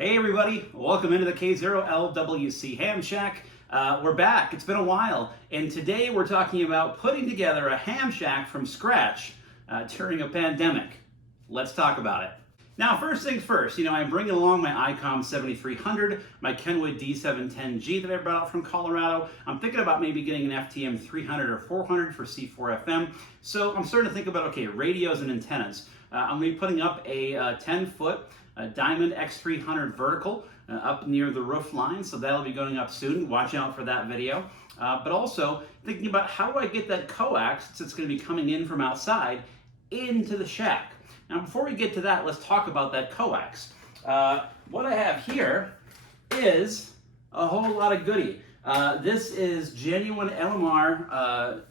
Hey everybody, welcome into the K0LWC Ham Shack. We're back, it's been a while, and today we're talking about putting together a ham shack from scratch during a pandemic. Let's talk about it. Now, first things first, I'm bringing along my ICOM 7300, my Kenwood D710G that I brought out from Colorado. I'm thinking about maybe getting an FTM 300 or 400 for C4 FM. So I'm starting to think about, okay, radios and antennas. I'm going to be putting up a 10-foot Diamond X300 vertical up near the roof line, so that'll be going up soon. Watch out for that video. But also thinking about how do I get that coax, since it's going to be coming in from outside, into the shack. Now, before we get to that, let's talk about that coax. What I have here is a whole lot of goodie. This is genuine LMR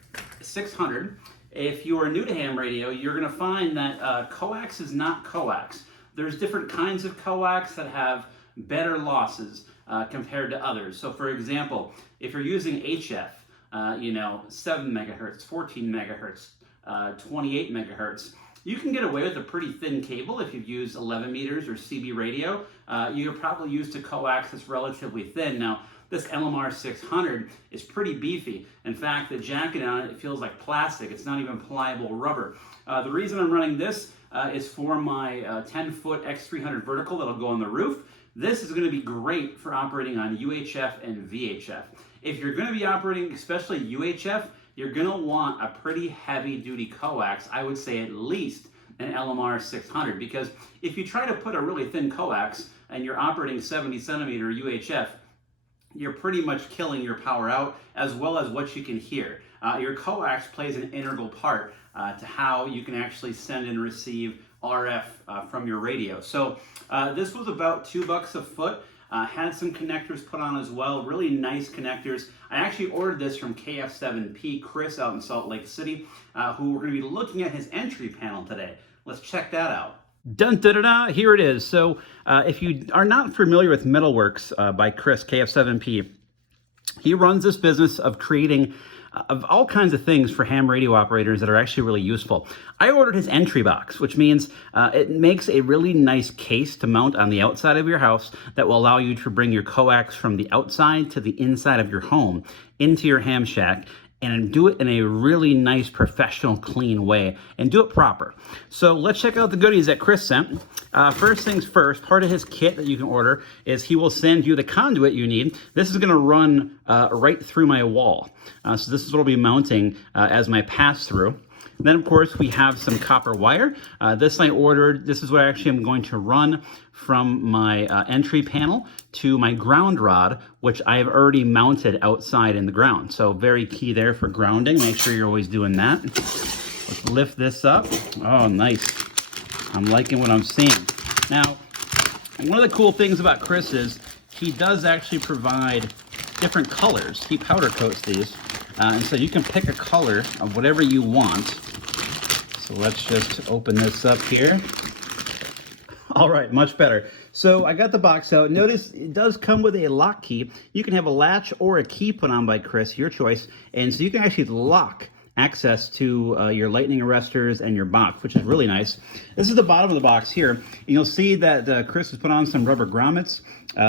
600. If you are new to ham radio, you're going to find that coax is not coax. There's different kinds of coax that have better losses compared to others. So for example, if you're using HF, 7 megahertz, 14 megahertz, 28 megahertz, you can get away with a pretty thin cable if you've used 11 meters or CB radio. You're probably used to coax that's relatively thin. Now, this LMR 600 is pretty beefy. In fact, the jacket on it feels like plastic. It's not even pliable rubber. The reason I'm running this is for my 10-foot X300 vertical that'll go on the roof. This is going to be great for operating on UHF and VHF. If you're going to be operating especially UHF, you're going to want a pretty heavy-duty coax. I would say at least an LMR 600, because if you try to put a really thin coax and you're operating 70 centimeter UHF, you're pretty much killing your power out as well as what you can hear. Your coax plays an integral part to how you can actually send and receive RF from your radio. So this was about $2 a foot. Had some connectors put on as well, really nice connectors. I actually ordered this from KF7P, Chris out in Salt Lake City, who we're going to be looking at his entry panel today. Let's check that out. Dun da da da, here it is. So if you are not familiar with Metalwerks by Chris, KF7P, he runs this business of creating of all kinds of things for ham radio operators that are actually really useful. I ordered his entry box, which means it makes a really nice case to mount on the outside of your house that will allow you to bring your coax from the outside to the inside of your home into your ham shack and do it in a really nice, professional, clean way, and do it proper. So let's check out the goodies that Chris sent. First things first, part of his kit that you can order is he will send you the conduit you need. This is gonna run right through my wall. So this is what I'll be mounting as my pass-through. Then, of course, we have some copper wire. This I ordered. This is what actually I'm going to run from my entry panel to my ground rod, which I have already mounted outside in the ground. So very key there for grounding. Make sure you're always doing that. Let's lift this up. Oh, nice. I'm liking what I'm seeing. Now, one of the cool things about Chris is he does actually provide different colors. He powder coats these. And so you can pick a color of whatever you want. So let's just open this up here. All right, much better. So I got the box out. Notice it does come with a lock key. You can have a latch or a key put on by Chris, your choice. And so you can actually lock access to your lightning arresters and your box, which is really nice. This is the bottom of the box here. And you'll see that Chris has put on some rubber grommets.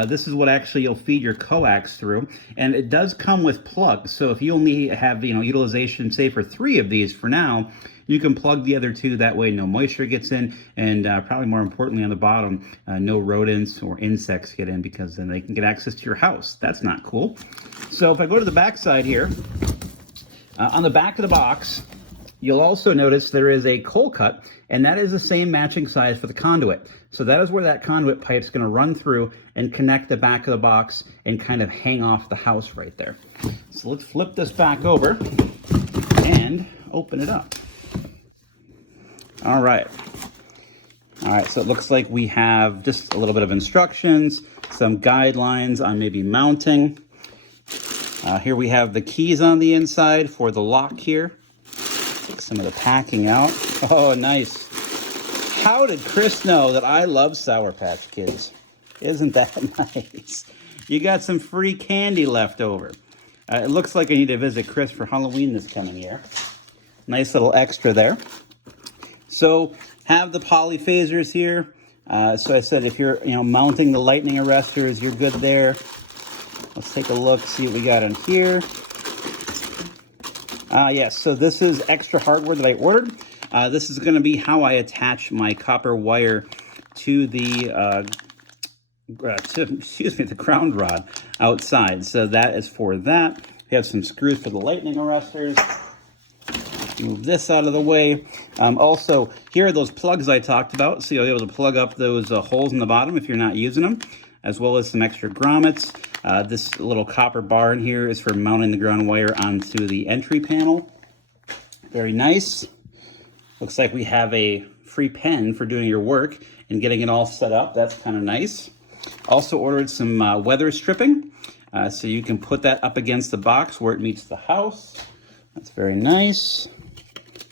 This is what actually you'll feed your coax through, and it does come with plugs. So if you only have utilization, say for 3 of these for now, you can plug the other 2. That way no moisture gets in, and probably more importantly on the bottom, no rodents or insects get in, because then they can get access to your house. That's not cool. So if I go to the back side here, on the back of the box, you'll also notice there is a cold cut, and that is the same matching size for the conduit. So that is where that conduit pipe is going to run through and connect the back of the box and kind of hang off the house right there. So let's flip this back over and open it up. All right. All right, so it looks like we have just a little bit of instructions, some guidelines on maybe mounting. Here we have the keys on the inside for the lock here. Take some of the packing out. Oh, nice. How did Chris know that I love Sour Patch Kids? Isn't that nice? You got some free candy left over. It looks like I need to visit Chris for Halloween this coming year. Nice little extra there. So have the polyphasers here. So I said, if you're, mounting the lightning arresters, you're good there. Let's take a look, see what we got in here. Yes, so this is extra hardware that I ordered. This is going to be how I attach my copper wire to the, the ground rod outside. So that is for that. We have some screws for the lightning arresters. Move this out of the way. Also, here are those plugs I talked about. So you'll be able to plug up those holes in the bottom if you're not using them, as well as some extra grommets. This little copper bar in here is for mounting the ground wire onto the entry panel. Very nice. Looks like we have a free pen for doing your work and getting it all set up. That's kind of nice. Also ordered some weather stripping, so you can put that up against the box where it meets the house. That's very nice.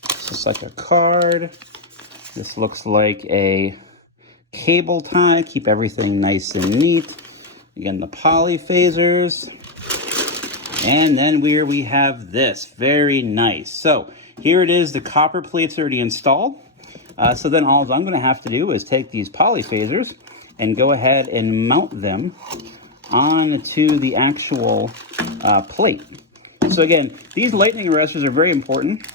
This is like a card. This looks like a cable tie. Keep everything nice and neat. Again, the polyphasers. And then we have this. Very nice. So here it is. The copper plate's already installed. So then all I'm going to have to do is take these polyphasers and go ahead and mount them onto the actual plate. So again, these lightning arresters are very important.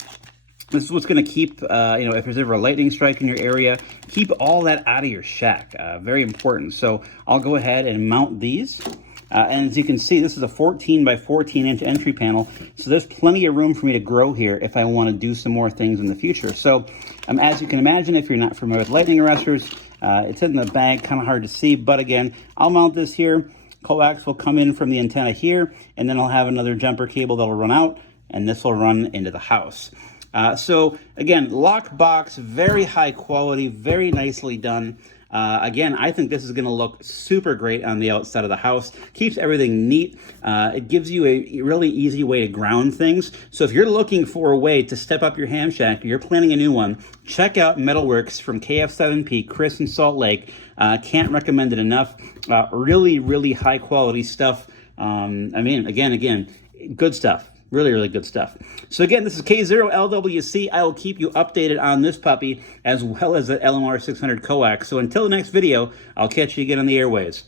This is what's going to keep, if there's ever a lightning strike in your area, keep all that out of your shack. Very important. So I'll go ahead and mount these. And as you can see, this is a 14 by 14 inch entry panel. So there's plenty of room for me to grow here if I want to do some more things in the future. So as you can imagine, if you're not familiar with lightning arresters, it's in the bag, kind of hard to see. But again, I'll mount this here. Coax will come in from the antenna here, and then I'll have another jumper cable that'll run out, and this will run into the house. So again, lock box, very high quality, very nicely done. Again, I think this is going to look super great on the outside of the house. Keeps everything neat. It gives you a really easy way to ground things. So if you're looking for a way to step up your ham shack, or you're planning a new one, check out Metalwerks from KF7P, Chris in Salt Lake. Can't recommend it enough. Really, really high quality stuff. Again, good stuff. Really, really good stuff. So again, this is K0LWC. I will keep you updated on this puppy as well as the LMR 600 coax. So until the next video, I'll catch you again on the airways.